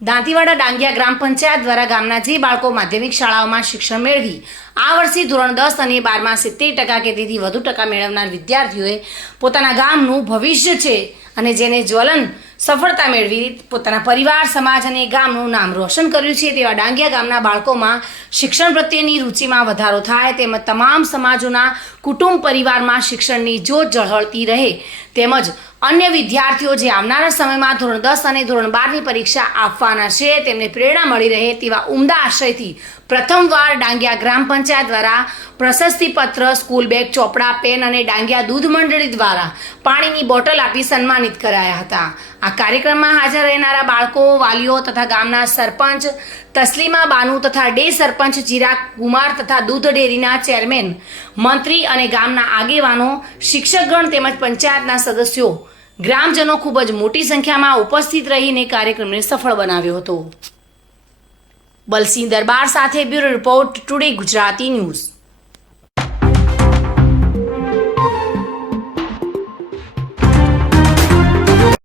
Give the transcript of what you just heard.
દાંતીવાડા ડાંગિયા ગ્રામ પંચાયત દ્વારા ગામના જે બાળકો માધ્યમિક શાળાઓમાં શિક્ષણ મેળવી આ વર્ષે ધોરણ 10 અને 12માં 70% કે તેથી વધુ ટકા મેળવનાર વિદ્યાર્થીઓએ પોતાના ગામનું ભવિષ્ય છે અને જેને જ્વલન સફળતા મેળવી પોતાના પરિવાર, સમાજ અને ગામનું નામ રોશન કર્યું છે તેવા ડાંગિયા ગામના બાળકોમાં શિક્ષણ પ્રત્યેની રુચિમાં વધારો થાય તેમજ તમામ સમાજોના કુટુંબ પરિવારમાં શિક્ષણની જ્યોત ઝળહળતી રહે તેમજ અન્ય વિદ્યાર્થીઓ જે આવનારા સમયમાં ધોરણ 10 અને ધોરણ 12ની પરીક્ષા આપવાના છે તેમને પ્રેરણા મળી રહે તેવા ઉમદા આશયથી પ્રથમવાર ડાંગિયા ગ્રામ પંચાયત દ્વારા પ્રશસ્તિપત્ર, સ્કૂલ બેગ, ચોપડા, પેન અને ડાંગિયા દૂધ મંડળી દ્વારા પાણીની બોટલ આપી સન્માનિત કરાયા હતા। આ કાર્યક્રમમાં હાજર રહેનારા બાળકો, વાલીઓ તથા ગામના સરપંચ તસ્લીમા બાનુ તથા ડે સરપંચ ચિરાગ કુમાર તથા દૂધ ડેરીના ચેરમેન, મંત્રી અને ગામના આગેવાનો, શિક્ષકગણ તેમજ પંચાયતના સદસ્યો, ગ્રામજનો ખૂબ જ મોટી સંખ્યામાં ઉપસ્થિત રહીને કાર્યક્રમને સફળ બનાવ્યો હતો। બલસિંહ દરબાર સાથે bureau report, today Gujarati news.